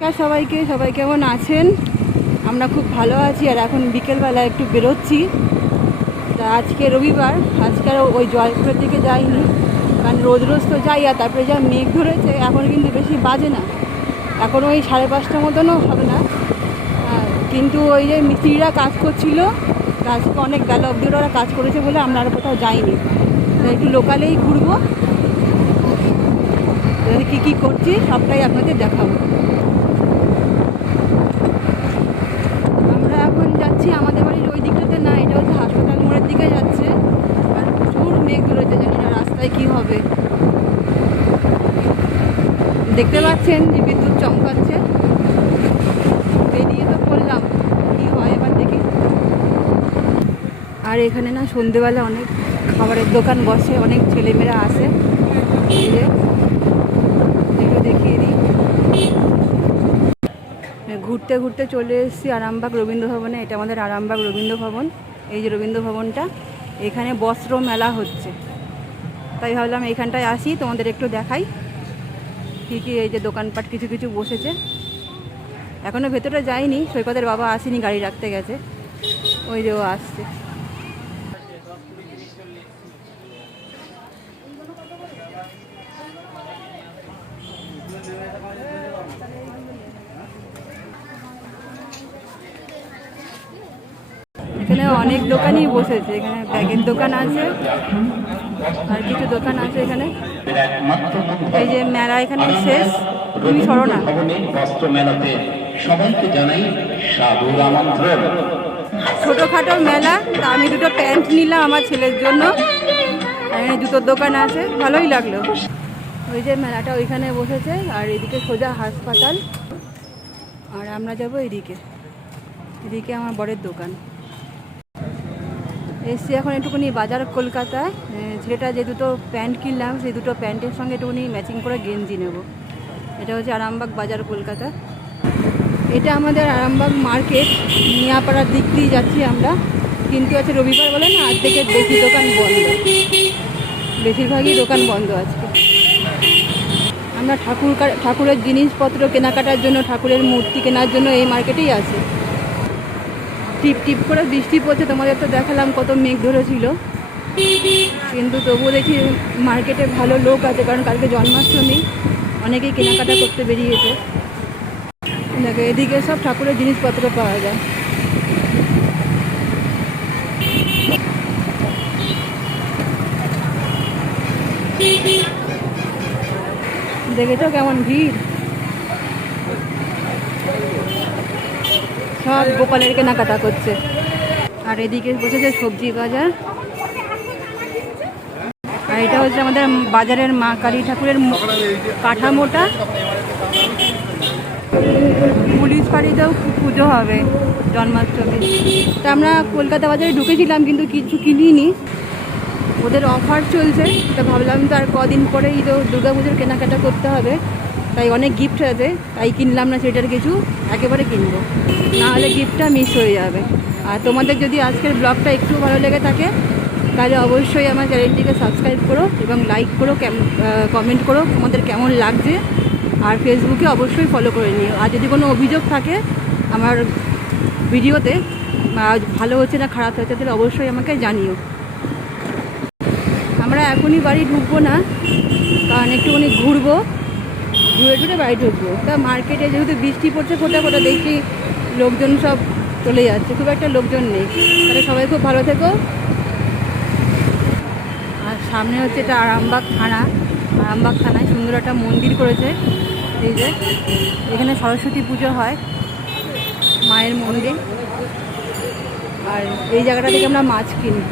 সবাইকে সবাই কেমন আছেন? আমরা খুব ভালো আছি। আর এখন বিকেলবেলা একটু বেরোচ্ছি। তা আজকে রবিবার, আজকে আর ওই জয়পুরের দিকে যাইনি, কারণ রোজ রোজ তো যাই। আর তারপরে যা মেঘ ধরেছে, এখন কিন্তু বেশি বাজে না, এখন ওই 5:30 মতনও হবে না। কিন্তু ওই যে মিস্ত্রিরা কাজ করছিল, আজকে অনেক বেলা অবধি ওরা কাজ করেছে বলে আমরা আর কোথাও যাইনি। তাই একটু লোকালেই ঘুরবো, কী কী করছি সবটাই আপনাদের দেখাবো। এখন যাচ্ছি আমাদের বাড়ির ওই দিকটাতে না, এটা হচ্ছে হাসপাতাল মোড়ের দিকে যাচ্ছে। আর প্রচুর মেঘ ধরেছে, জানি না রাস্তায় কী হবে। দেখতে পাচ্ছেন যে বিদ্যুৎ চমকাচ্ছে, বেরিয়ে তো পড়লাম, কী হয় এবার দেখি। আর এখানে না সন্ধেবেলা অনেক খাবারের দোকান বসে, অনেক ছেলেমেয়েরা আসে। একটু দেখিয়ে দিই। ঘুরতে ঘুরতে চলে এসেছি আরামবাগ রবীন্দ্র ভবনে। এটা আমাদের আরামবাগ রবীন্দ্র ভবন। এই যে রবীন্দ্র ভবনটা, এখানে বস্ত্র মেলা হচ্ছে, তাই ভাবলাম এইখানটায় আসি, তোমাদের একটু দেখাই কী কী। এই যে দোকানপাট কিছু কিছু বসেছে। এখনও ভেতরে যাইনি, সৈকতের বাবা আসেনি, গাড়ি রাখতে গেছে। ওই যে ও আসছে। এখানে অনেক দোকানই বসেছে, এখানে ব্যাগের দোকান আছে আর কিছু দোকান আছে এখানে। এই যে মেলা এখানে শেষ, তুমি সরো না। ছোটোখাটো মেলা, তা আমি দুটো প্যান্ট নিলাম আমার ছেলের জন্য। এখানে জুতোর দোকান আছে, ভালোই লাগলো। ওই যে মেলাটা ওইখানে বসেছে, আর এদিকে সোজা হাসপাতাল। আর আমরা যাবো এদিকে, এদিকে আমার বরের দোকান। এসছি এখন একটুখানি বাজার কলকাতায়। ছেলেটা যে দুটো প্যান্ট কিনলাম, সেই দুটো প্যান্টের সঙ্গে একটুখানি ম্যাচিং করে গেঞ্জি নেব। এটা হচ্ছে আরামবাগ বাজার কলকাতা। এটা আমাদের আরামবাগ মার্কেট, মিয়াপাড়ার দিক দিয়ে যাচ্ছি আমরা। কিন্তু আছে রবিবার বলে না, আজ থেকে বেশি দোকান বন্ধ, বেশিরভাগই দোকান বন্ধ আজকে। আমরা ঠাকুরের জিনিসপত্র কেনাকাটার জন্য, ঠাকুরের মূর্তি কেনার জন্য এই মার্কেটেই আছে। টিপ টিপ করে বৃষ্টি পড়ছে, তোমাদের তো দেখালাম কত মেঘ ধরেছিল, কিন্তু তবুও দেখি মার্কেটে ভালো লোক আছে, কারণ কালকে জন্মাষ্টমী, অনেকেই কেনাকাটা করতে বেরিয়েছে। দেখো এদিকে সব ঠাকুরের জিনিসপত্র পাওয়া যায়। দেখেছো কেমন ভিড়, সব গোপালের কেনাকাটা করছে। আর এদিকে বসেছে সবজি বাজার। আর এটা হচ্ছে আমাদের বাজারের মা কালী ঠাকুরের কাঠামোটা। পুলিশ ফাঁড়িতেও পুজো হবে জন্মাষ্টমী। তা আমরা কলকাতা বাজারে ঢুকেছিলাম, কিন্তু কিছু কিনিনি, ওদের অফার চলছে। তা ভাবলাম তো আর কদিন পরেই তো দুর্গা পুজোর কেনাকাটা করতে হবে, তাই অনেক গিফট আছে, তাই কিনলাম না সেটার কিছু, একেবারে কিনবো, না হলে গিফটটা মিস হয়ে যাবে। আর তোমাদের যদি আজকের ব্লগটা একটু ভালো লেগে থাকে, তাহলে অবশ্যই আমার চ্যানেলটিকে সাবস্ক্রাইব করো এবং লাইক করো, কমেন্ট করো তোমাদের কেমন লাগছে। আর ফেসবুকে অবশ্যই ফলো করে নিও। আর যদি কোনো অভিযোগ থাকে আমার ভিডিওতে, ভালো হচ্ছে না খারাপ হচ্ছে, তাহলে অবশ্যই আমাকে জানিও। আমরা এখনই বাড়ি ঢুকবো না, কারণ একটুখানি ঘুরবো, ঘুরে ঘুরে বাড়ি ঢুকবো। তা মার্কেটে যেহেতু বৃষ্টি পড়ছে ফোটা ফোটা, দেখি লোকজন সব চলে যাচ্ছে, খুব একটা লোকজন নেই। তাহলে সবাই খুব ভালো থেকো। আর সামনে হচ্ছে এটা আরামবাগ থানা। আরামবাগ থানায় সুন্দর একটা মন্দির করেছে। এই যে এখানে সরস্বতী পুজো হয়, মায়ের মন্দির। আর এই জায়গাটা থেকে আমরা মাছ কিনি।